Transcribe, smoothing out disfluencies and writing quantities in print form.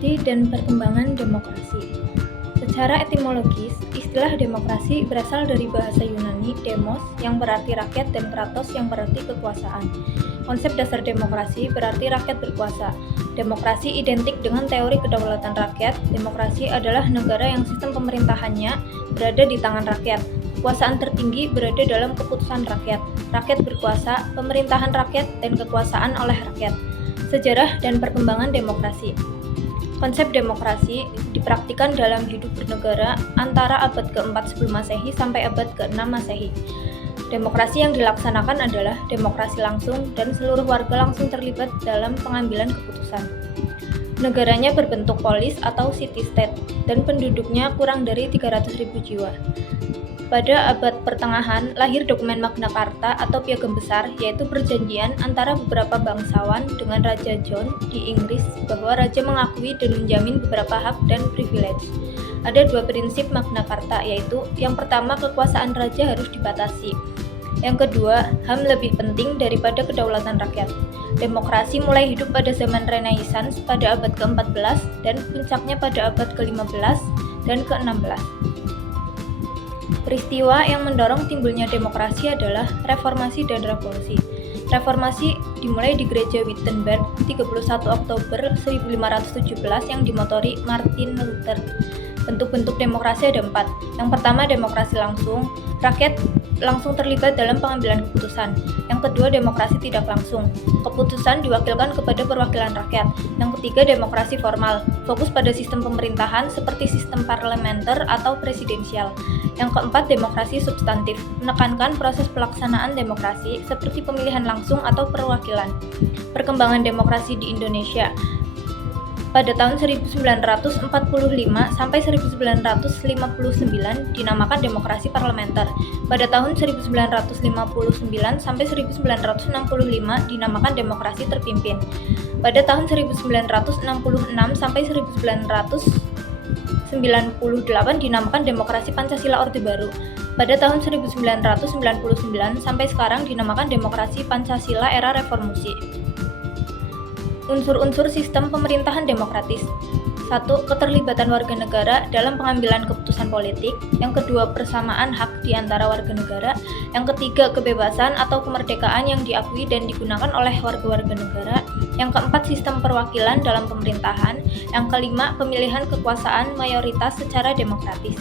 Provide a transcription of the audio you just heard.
Arti dan perkembangan demokrasi. Secara etimologis, istilah demokrasi berasal dari bahasa Yunani demos yang berarti rakyat dan kratos yang berarti kekuasaan. Konsep dasar demokrasi berarti rakyat berkuasa. Demokrasi identik dengan teori kedaulatan rakyat. Demokrasi adalah negara yang sistem pemerintahannya berada di tangan rakyat. Kekuasaan tertinggi berada dalam keputusan rakyat. Rakyat berkuasa, pemerintahan rakyat, dan kekuasaan oleh rakyat. Sejarah dan perkembangan demokrasi. Konsep demokrasi dipraktikkan dalam hidup bernegara antara abad ke-4 sebelum Masehi sampai abad ke-6 Masehi. Demokrasi yang dilaksanakan adalah demokrasi langsung dan seluruh warga langsung terlibat dalam pengambilan keputusan. Negaranya berbentuk polis atau city-state dan penduduknya kurang dari 300.000 jiwa. Pada abad pertengahan, lahir dokumen Magna Carta atau Piagam Besar, yaitu perjanjian antara beberapa bangsawan dengan Raja John di Inggris bahwa raja mengakui dan menjamin beberapa hak dan privilege. Ada dua prinsip Magna Carta, yaitu yang pertama, kekuasaan raja harus dibatasi. Yang kedua, HAM lebih penting daripada kedaulatan rakyat. Demokrasi mulai hidup pada zaman Renaissance pada abad ke-14 dan puncaknya pada abad ke-15 dan ke-16. Peristiwa yang mendorong timbulnya demokrasi adalah reformasi dan revolusi. Reformasi dimulai di Gereja Wittenberg 31 Oktober 1517 yang dimotori Martin Luther. Bentuk-bentuk demokrasi ada 4. Yang pertama, demokrasi langsung. Rakyat langsung terlibat dalam pengambilan keputusan. Yang kedua, demokrasi tidak langsung. Keputusan diwakilkan kepada perwakilan rakyat. Yang ketiga, demokrasi formal. Fokus pada sistem pemerintahan seperti sistem parlementer atau presidensial. Yang keempat, demokrasi substantif. Menekankan proses pelaksanaan demokrasi seperti pemilihan langsung atau perwakilan. Perkembangan demokrasi di Indonesia. Pada tahun 1945 sampai 1959 dinamakan demokrasi parlementer. Pada tahun 1959 sampai 1965 dinamakan demokrasi terpimpin. Pada tahun 1966 sampai 1998 dinamakan demokrasi Pancasila Orde Baru. Pada tahun 1999 sampai sekarang dinamakan demokrasi Pancasila era reformasi. Unsur-unsur sistem pemerintahan demokratis. 1. Keterlibatan warga negara dalam pengambilan keputusan politik. Yang kedua, persamaan hak di antara warga negara. Yang ketiga, kebebasan atau kemerdekaan yang diakui dan digunakan oleh warga-warga negara. Yang keempat, sistem perwakilan dalam pemerintahan. Yang kelima, pemilihan kekuasaan mayoritas secara demokratis.